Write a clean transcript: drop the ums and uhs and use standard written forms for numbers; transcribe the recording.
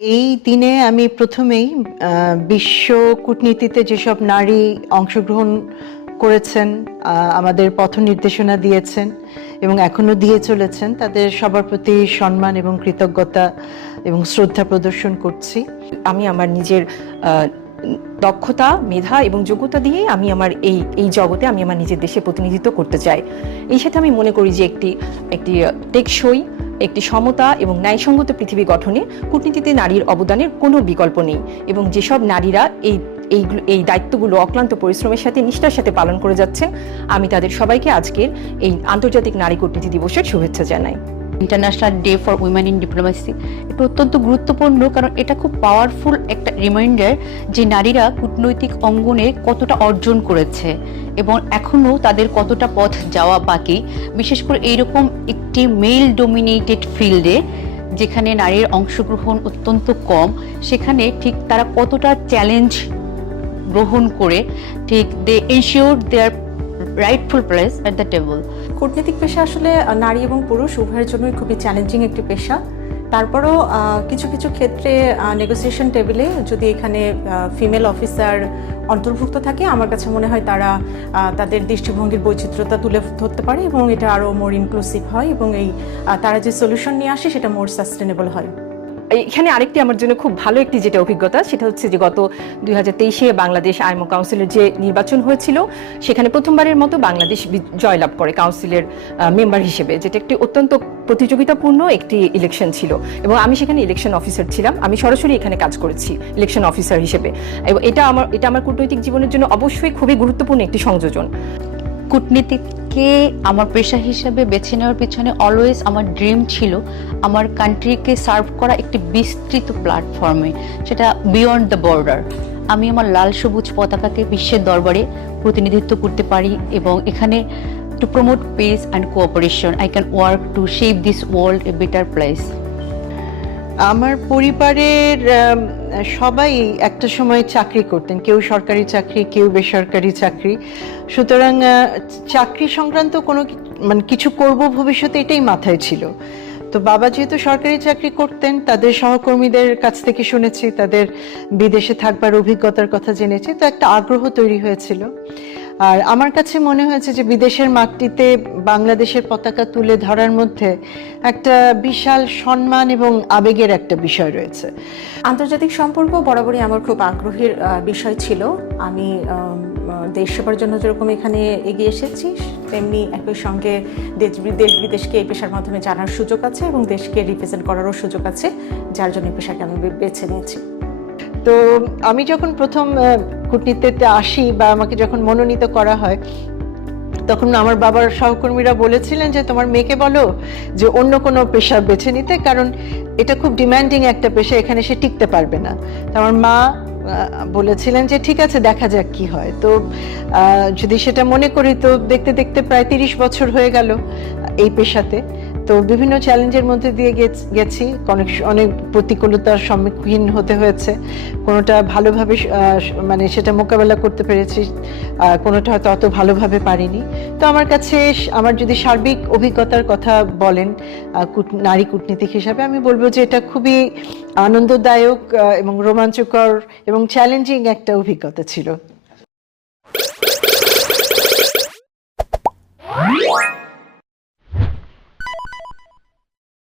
এই দিনে আমি প্রথমেই বিশ্ব কূটনীতিতে যেসব নারী অংশগ্রহণ করেছেন, আমাদের পথ নির্দেশনা দিয়েছেন এবং এখনো দিয়ে চলেছেন, তাদের সবার প্রতি সম্মান এবং কৃতজ্ঞতা এবং শ্রদ্ধা প্রদর্শন করছি। আমি আমার নিজের দক্ষতা, মেধা এবং যোগ্যতা দিয়ে আমি আমার এই জগতে আমি আমার নিজের দেশে প্রতিনিধিত্ব করতে চাই। এই সাথে আমি মনে করি যে একটি টেকসই, একটি সমতা এবং ন্যায়সঙ্গত পৃথিবী গঠনে কূটনীতিতে নারীর অবদানের কোনো বিকল্প নেই এবং যেসব নারীরা এই দায়িত্বগুলো অক্লান্ত পরিশ্রমের সাথে নিষ্ঠার সাথে পালন করে যাচ্ছেন, আমি তাদের সবাইকে আজকের এই আন্তর্জাতিক নারী কূটনীতি দিবসের শুভেচ্ছা জানাই। International day for women in diplomacy এটা অত্যন্ত গুরুত্বপূর্ণ, কারণ এটা খুব পাওয়ারফুল একটা রিমাইন্ডার যে নারীরা কূটনৈতিক অঙ্গনে কতটা অর্জন করেছে এবং এখনও তাদের কতটা পথ যাওয়া বাকি, বিশেষ করে এইরকম একটি মেল ডোমিনেটেড ফিল্ডে যেখানে নারীর অংশগ্রহণ অত্যন্ত কম, সেখানে ঠিক তারা কতটা চ্যালেঞ্জ গ্রহণ করে ঠিক they ensure their rightful place at the table. কূটনৈতিক পেশা আসলে নারী এবং পুরুষ উভয়ের জন্যই খুবই চ্যালেঞ্জিং একটি পেশা। তারপরও কিছু কিছু ক্ষেত্রে নেগোসিয়েশন টেবিলে যদি এখানে ফিমেল অফিসার অন্তর্ভুক্ত থাকে, আমার কাছে মনে হয় তারা তাদের দৃষ্টিভঙ্গির বৈচিত্র্যতা তুলে ধরতে পারে এবং এটা আরও মোর ইনক্লুসিভ হয় এবং তারা যে সলিউশন নিয়ে আসে সেটা মোর সাস্টেনেবল হয়। এখানে আরেকটি আমার জন্য খুব ভালো একটি যেটা অভিজ্ঞতা, সেটা হচ্ছে যে গত 2023-এ বাংলাদেশ আইএমও কাউন্সিলের যে নির্বাচন হয়েছিল, সেখানে প্রথমবারের মতো বাংলাদেশ জয়লাভ করে কাউন্সিলের মেম্বার হিসেবে, যেটা একটি অত্যন্ত প্রতিযোগিতাপূর্ণ একটি ইলেকশন ছিল এবং আমি সেখানে ইলেকশন অফিসার ছিলাম। আমি সরাসরি এখানে কাজ করেছি ইলেকশন অফিসার হিসেবে এবং এটা আমার কূটনৈতিক জীবনের জন্য অবশ্যই খুবই গুরুত্বপূর্ণ একটি সংযোজন। কূটনীতিকে আমার পেশা হিসেবে বেছে নেওয়ার পিছনে অলওয়েজ আমার ড্রিম ছিল আমার কান্ট্রিকে সার্ভ করা একটি বিস্তৃত প্ল্যাটফর্মে, সেটা বিয়ন্ড দ্য বর্ডার। আমি আমার লাল সবুজ পতাকাকে বিশ্বের দরবারে প্রতিনিধিত্ব করতে পারি এবং এখানে to promote piece and cooperation I can work to shape this world a better place. আমার পরিবারের সবাই একটা সময় চাকরি করতেন, কেউ সরকারি চাকরি, কেউ বেসরকারি চাকরি। সুতরাং চাকরি সংক্রান্ত কোনো কিছু করব ভবিষ্যতে, এটাই মাথায় ছিল। তো বাবা যেহেতু সরকারি চাকরি করতেন, তাদের সহকর্মীদের কাছ থেকে শুনেছি, তাদের বিদেশে থাকবার অভিজ্ঞতার কথা জেনেছি, তো একটা আগ্রহ তৈরি হয়েছিল। আর আমার কাছে মনে হয়েছে যে বিদেশের মাটিতে বাংলাদেশের পতাকা তুলে ধরার মধ্যে একটা বিশাল সম্মান এবং আবেগের একটা বিষয় রয়েছে। আন্তর্জাতিক সম্পর্ক বরাবরই আমার খুব আগ্রহের বিষয় ছিল। আমি দেশ সেবার জন্য যেরকম এখানে এগিয়ে এসেছি, তেমনি একই সঙ্গে দেশ বিদেশকে এই পেশার মাধ্যমে জানার সুযোগ আছে এবং দেশকে রিপ্রেজেন্ট করারও সুযোগ আছে, যার জন্য এই পেশাকে আমি বেছে নিয়েছি। তো আমি যখন প্রথম কূটনীতিতে আসি বা আমাকে যখন মনোনীত করা হয়, তখন আমার বাবার সহকর্মীরা বলেছিলেন যে তোমার মেয়েকে বলো যে অন্য কোনো পেশা বেছে নিতে, কারণ এটা খুব ডিমান্ডিং একটা পেশা, এখানে সে টিকতে পারবে না। তো আমার মা বলেছিলেন যে ঠিক আছে, দেখা যাক কি হয়। তো যদি সেটা মনে করি, তো দেখতে দেখতে প্রায় 30 বছর হয়ে গেল এই পেশাতে। তো বিভিন্ন চ্যালেঞ্জের মধ্যে দিয়ে গেছি, অনেক প্রতিকূলতার সম্মুখীন হতে হয়েছে। কোনোটা ভালোভাবে সেটা মোকাবেলা করতে পেরেছি, কোনোটা হয়তো অত ভালোভাবে পারিনি। তো আমার কাছে আমার যদি সার্বিক অভিজ্ঞতার কথা বলেন নারী কূটনীতিক হিসাবে, আমি বলবো যে এটা খুবই আনন্দদায়ক এবং রোমাঞ্চকর এবং চ্যালেঞ্জিং একটা অভিজ্ঞতা ছিল।